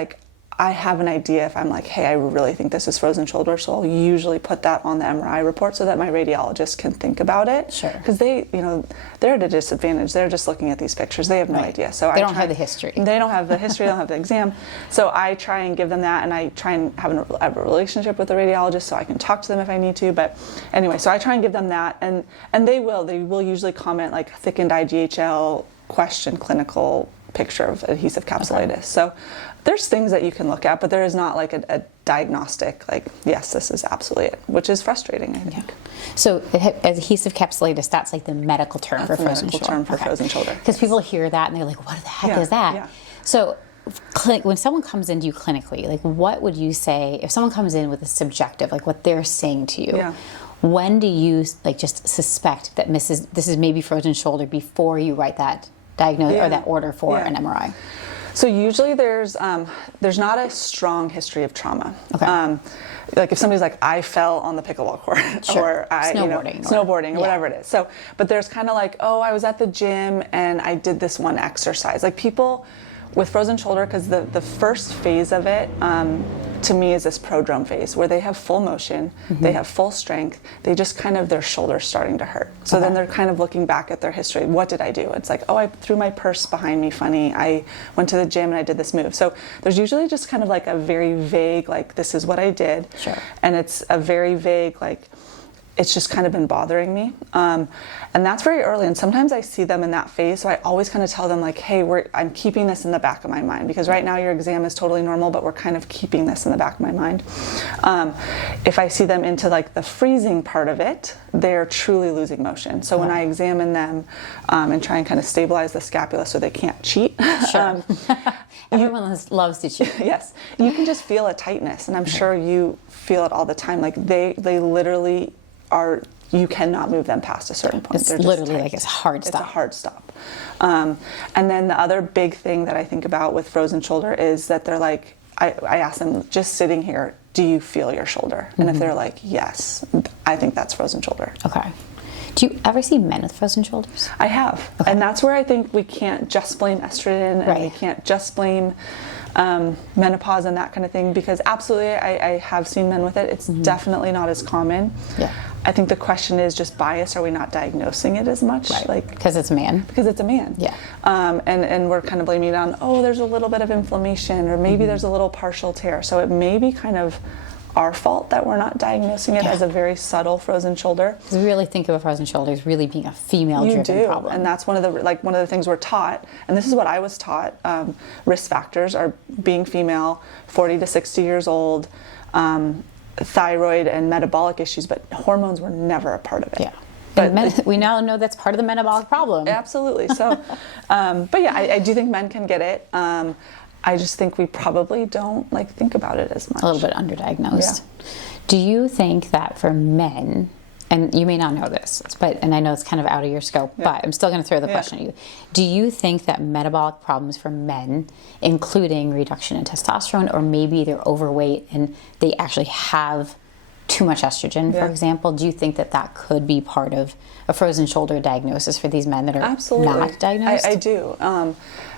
I have an idea if I'm like, hey, I really think this is frozen shoulder, so I'll usually put that on the MRI report so that my radiologist can think about it. Sure. Because they're at a disadvantage. They're just looking at these pictures. They have no idea. So they don't have the history. They don't have the history. They don't have the exam. So I try and give them that, and I try and have a relationship with the radiologist so I can talk to them if I need to. But anyway, so I try and give them that, and they will usually comment like thickened IGHL, question clinical picture of adhesive capsulitis. Okay. So there's things that you can look at, but there is not like a diagnostic, like, yes, this is absolutely it, which is frustrating, I think. Yeah. So adhesive capsulitis, that's like the medical term for frozen shoulder. Term for frozen shoulder. Because people hear that and they're like, what the heck is that? Yeah. So when someone comes into you clinically, like what would you say, if someone comes in with a subjective, like what they're saying to you, when do you like just suspect that this is maybe frozen shoulder before you write that diagnosis or that order for an MRI? So usually there's not a strong history of trauma. Okay. Like if somebody's like, I fell on the pickleball court, Sure. or I, snowboarding, or whatever it is. So, but there's kind of like, oh, I was at the gym and I did this one exercise. Like people with frozen shoulder, because the first phase of it, to me, is this prodrome phase where they have full motion, they have full strength, they just kind of, their shoulder's starting to hurt. So then they're kind of looking back at their history. What did I do? It's like, oh, I threw my purse behind me funny. I went to the gym and I did this move. So there's usually just kind of like a very vague, like, this is what I did. Sure. And it's a very vague, like, it's just kind of been bothering me. And that's very early. And sometimes I see them in that phase. So I always kind of tell them like, hey, I'm keeping this in the back of my mind, because right now your exam is totally normal, but we're kind of keeping this in the back of my mind. If I see them into like the freezing part of it, they're truly losing motion. So when I examine them and try and kind of stabilize the scapula so they can't cheat. Sure. Everyone loves to cheat. Yes. You can just feel a tightness. And I'm sure you feel it all the time. Like they literally are, you cannot move them past a certain point. It's literally like it's a hard stop. It's a hard stop. And then the other big thing that I think about with frozen shoulder is that they're like, I ask them, just sitting here, do you feel your shoulder? And if they're like, yes, I think that's frozen shoulder. Okay. Do you ever see men with frozen shoulders? I have. Okay. And that's where I think we can't just blame estrogen, and we can't just blame menopause and that kind of thing, because absolutely I have seen men with it. It's definitely not as common. Yeah. I think the question is just bias. Are we not diagnosing it as much? Right. Like, because it's a man. Because it's a man. Yeah. And we're kind of blaming it on, oh, there's a little bit of inflammation, or maybe there's a little partial tear. So it may be kind of our fault that we're not diagnosing it as a very subtle frozen shoulder. We really think of a frozen shoulder as really being a female-driven problem. And that's one of the things we're taught, and this is what I was taught. Risk factors are being female, 40 to 60 years old, thyroid and metabolic issues, but hormones were never a part of it. Yeah. But we now know that's part of the metabolic problem. Absolutely. So, but yeah, I do think men can get it. I just think we probably don't think about it as much. A little bit underdiagnosed. Yeah. Do you think that for men, and you may not know this, and I know it's kind of out of your scope, but I'm still going to throw the question at you. Do you think that metabolic problems for men, including reduction in testosterone, or maybe they're overweight and they actually have too much estrogen, for example, do you think that that could be part of a frozen shoulder diagnosis for these men that are not diagnosed? I do.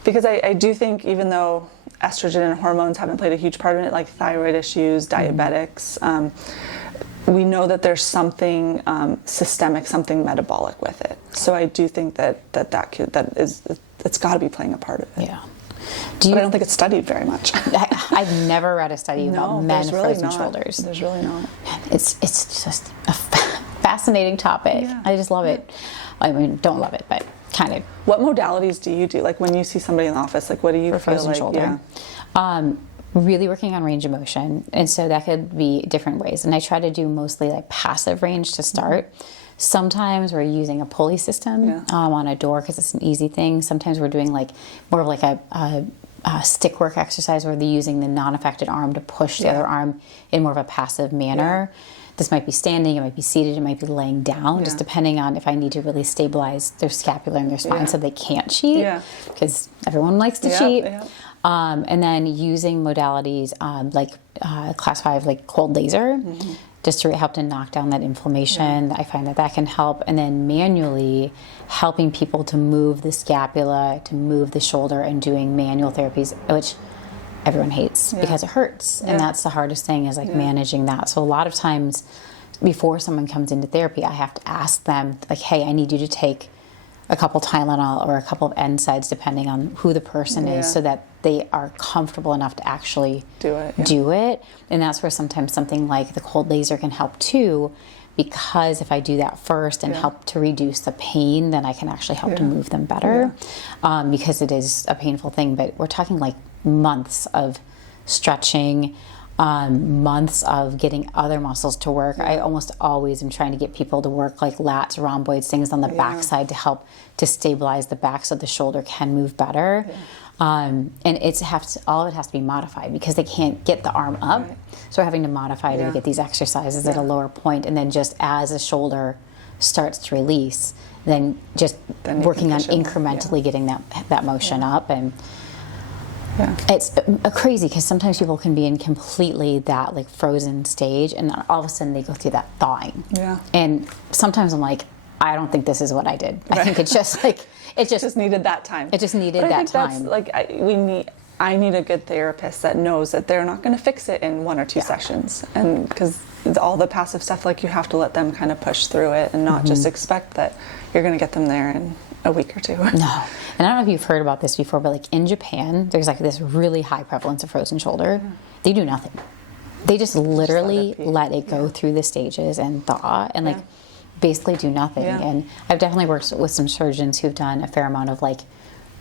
Because I do think, even though estrogen and hormones haven't played a huge part in it, like thyroid issues, diabetics, we know that there's something systemic, something metabolic with it. So I do think it's got to be playing a part of it. Yeah. But I don't think it's studied very much. I've never read a study about men with frozen shoulders. There's really not. It's just a fascinating topic. Yeah. I just love it. I mean, don't love it, but kind of. What modalities do you do? Like when you see somebody in the office, what do you feel frozen like? Shoulder? Yeah. Really working on range of motion, and so that could be different ways. And I try to do mostly passive range to start. Sometimes we're using a pulley system on a door because it's an easy thing. Sometimes we're doing more of a stick work exercise where they're using the non-affected arm to push the other arm in more of a passive manner. This might be standing, it might be seated, it might be laying down, just depending on if I need to really stabilize their scapula and their spine so they can't cheat, because everyone likes to cheat. Yeah. And then using modalities class 5, cold laser, just to help to knock down that inflammation. I find that can help. And then manually helping people to move the scapula, to move the shoulder, and doing manual therapies, which everyone hates because it hurts. And that's the hardest thing, is managing that. So a lot of times before someone comes into therapy, I have to ask them, hey, I need you to take a couple Tylenol or a couple of NSAIDs, depending on who the person is, so that they are comfortable enough to actually do it. And that's where sometimes something like the cold laser can help too, because if I do that first and help to reduce the pain, then I can actually help to move them better, because it is a painful thing. But we're talking months of stretching, months of getting other muscles to work. I almost always am trying to get people to work lats, rhomboids, things on the backside to help to stabilize the back so the shoulder can move better. And all of it has to be modified because they can't get the arm up. So we're having to modify to get these exercises at a lower point, and then just as the shoulder starts to release, then working on incrementally getting that motion up. And Yeah. It's crazy because sometimes people can be in completely that like frozen stage, and then all of a sudden they go through that thawing. Yeah. And sometimes I'm like, I don't think this is what I did. I think it's just like it just needed that time. It just needed but I that think time. That's, like I need a good therapist that knows that they're not going to fix it in 1 or 2 sessions, and because all the passive stuff, like you have to let them kind of push through it and not just expect that you're going to get them there in a week or 2. No. And I don't know if you've heard about this before, but like in Japan, there's like this really high prevalence of frozen shoulder. They do nothing. They just literally let it go through the stages and thaw and like basically do nothing. And I've definitely worked with some surgeons who've done a fair amount of like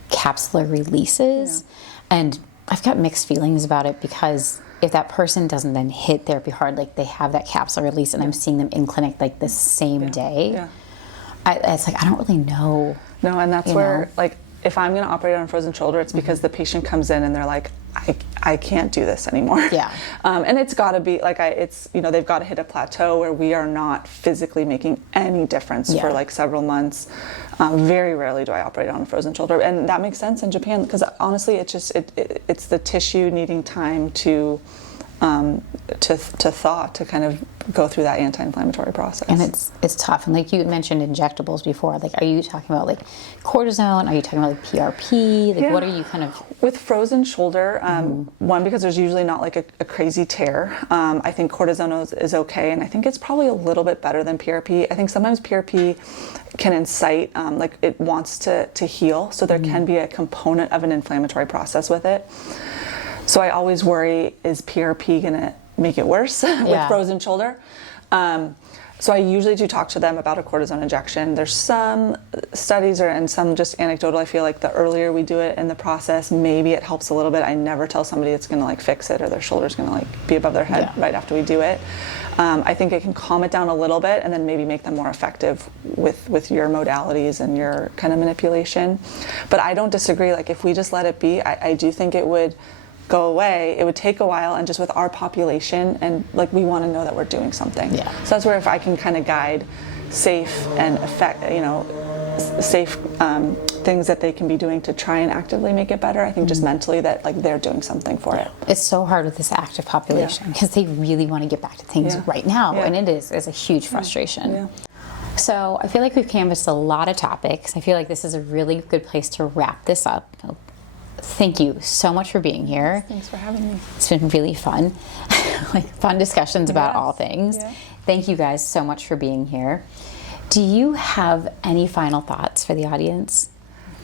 capsular releases. And I've got mixed feelings about it because if that person doesn't then hit therapy hard, like they have that capsular release and I'm seeing them in clinic like the same day, it's like, I don't really know. No, and that's where, like, if I'm going to operate on a frozen shoulder, it's because the patient comes in and they're like, I can't do this anymore. Yeah. And it's got to be, like, it's, you know, they've got to hit a plateau where we are not physically making any difference for, like, several months. Very rarely do I operate on a frozen shoulder. And that makes sense in Japan because, honestly, it's just, it's the tissue needing time to thaw, to kind of go through that anti-inflammatory process. And it's tough. And like you mentioned injectables before, like are you talking about like cortisone? Are you talking about like PRP? Like what are you kind of... With frozen shoulder, one, because there's usually not like a crazy tear. I think cortisone is okay, and I think it's probably a little bit better than PRP. I think sometimes PRP can incite, like it wants to heal, so there can be a component of an inflammatory process with it. So I always worry, is PRP going to make it worse with frozen shoulder? So I usually do talk to them about a cortisone injection. There's some studies and some just anecdotal. I feel like the earlier we do it in the process, maybe it helps a little bit. I never tell somebody it's going to like fix it or their shoulder's going to like be above their head right after we do it. I think it can calm it down a little bit and then maybe make them more effective with your modalities and your kind of manipulation. But I don't disagree. Like if we just let it be, I do think it would go away. It would take a while, and just with our population, and like we want to know that we're doing something. So that's where if I can kind of guide safe and safe things that they can be doing to try and actively make it better. I think just mentally that like they're doing something for it. It's so hard with this active population because they really want to get back to things right now, and it's a huge frustration. So I feel like we've canvassed a lot of topics. I feel like this is a really good place to wrap this up. Thank you so much for being here. Thanks for having me. It's been really fun, like fun discussions about all things. Thank you guys so much for being here. Do you have any final thoughts for the audience?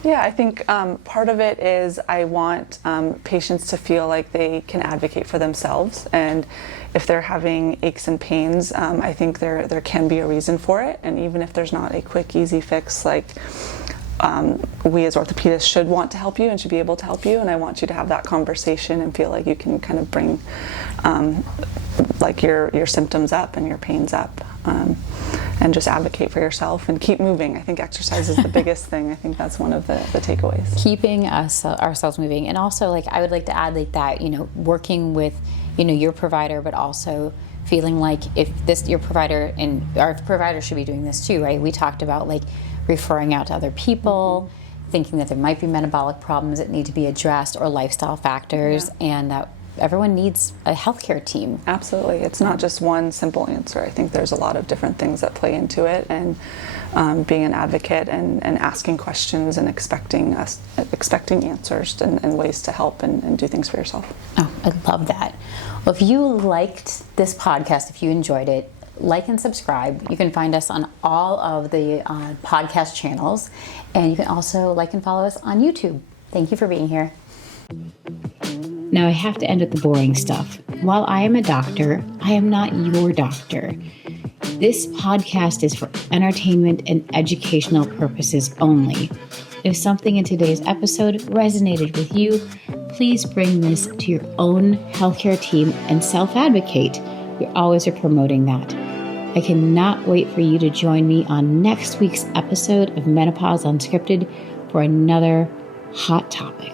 Yeah, I think part of it is I want patients to feel like they can advocate for themselves, and if they're having aches and pains, I think there can be a reason for it, and even if there's not a quick, easy fix, like we as orthopedists should want to help you and should be able to help you, and I want you to have that conversation and feel like you can kind of bring like your symptoms up and your pains up, and just advocate for yourself and keep moving. I think exercise is the biggest thing. I think that's one of the takeaways. Keeping ourselves moving, and also like I would like to add like that, you know, working with, you know, your provider, but also feeling like if your provider and our provider should be doing this too, right? We talked about like referring out to other people, thinking that there might be metabolic problems that need to be addressed or lifestyle factors, and that everyone needs a healthcare team. Absolutely. It's not just one simple answer. I think there's a lot of different things that play into it, and being an advocate and asking questions and expecting answers and ways to help and do things for yourself. Oh, I love that. Well, if you liked this podcast, if you enjoyed it, like and subscribe. You can find us on all of the podcast channels, and you can also like and follow us on YouTube. Thank you for being here. Now I have to end with the boring stuff. While I am a doctor, I am not your doctor. This podcast is for entertainment and educational purposes only. If something in today's episode resonated with you, please bring this to your own healthcare team and self-advocate. We always are promoting that. I cannot wait for you to join me on next week's episode of Menopause Unscripted for another hot topic.